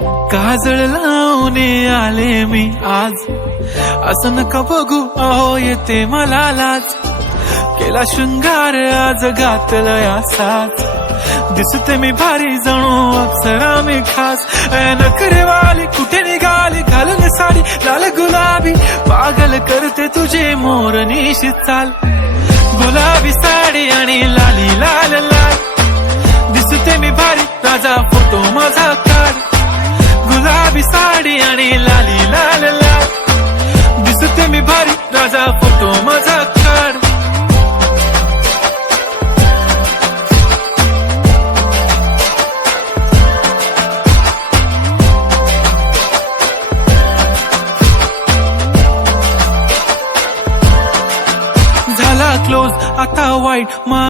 काजळ लावून आले मी आज, असं नका बघू अहो येते मला लाज. केला शृंगार आज घातलं असाच, दिसते मी भारी जणू अप्सरा मी खास. नखरेवाली कुठे निघाली घालून साडी लाल गुलाबी, पागल करते तुझे मोरनीशी चाल. गुलाबी साडी आणि लाली लाल लाल, दिसते मी भारी राजा फोटो माझा काढ. गुलाबी साडी आणि लाली लाल लाल, दिसते मी भारी राजा फोटो माझा काढ. झाला क्लोज आता वाईट